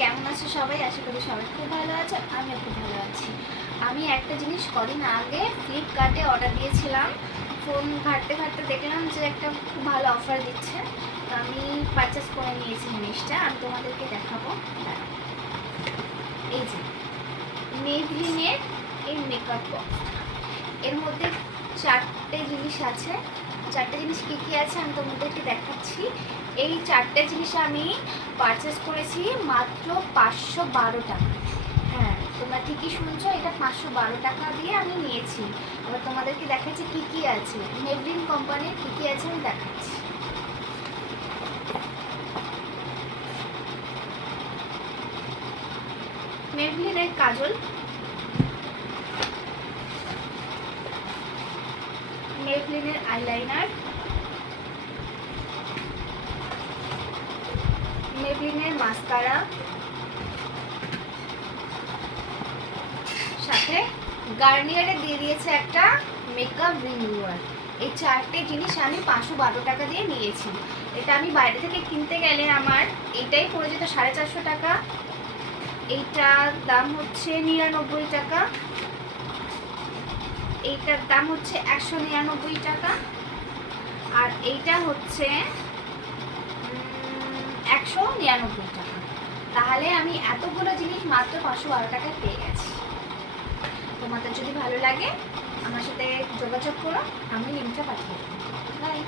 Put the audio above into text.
কেমন আছো সবাই? আশা করি সবাই খুব ভালো আছে, আমিও খুব ভালো আছি। আমি একটা জিনিস কদিন আগে ফ্লিপকার্টে অর্ডার দিয়েছিলাম। ফোন ঘাঁটতে ঘাঁটতে দেখলাম যে একটা খুব ভালো অফার দিচ্ছে, তো আমি পারচেস করে নিয়েছি জিনিসটা। আমি তোমাদেরকে দেখাবো। এই যে মেভলিনের এই মেকআপ বক্স, এর মধ্যে চারটে জিনিস আছে। চারটে জিনিস কী কী আছে আমি তোমাদেরকে দেখাচ্ছি। এই চারটে জিনিস আমি পারচেস করেছি মাত্র 512 টাকা। হ্যাঁ, তোমরা ঠিকই শুনছো, এটা 512 টাকা দিয়ে আমি নিয়েছি। এবার তোমাদেরকে দেখাচ্ছি কী কী আছে, মেভলিন কোম্পানির কী কী আছে আমি দেখাচ্ছি। মেভলিনের কাজল, মেভলিনের আইলাইনার, মেভলিনের মাস্কারা, সাথে গার্নিয়ারে দিয়ে দিয়েছে একটা মেকআপ রিমুভার। এই চারটে জিনিস আমি 512 টাকা দিয়ে নিয়েছি। এটা আমি বাইরে থেকে কিনতে গেলে আমার এইটাই পড়ে যেত 450 টাকা। এইটার দাম হচ্ছে 99 টাকা, এইটার দাম হচ্ছে 199 টাকা, আর এইটা হচ্ছে 199 টাকা। তাহলে আমি এতগুলো জিনিস মাত্র 512 টাকায় পেয়ে গেছি। তোমাদের যদি ভালো লাগে আমার সাথে যোগাযোগ করো, আমি লিঙ্কটা পাঠিয়ে দেবো। বাই।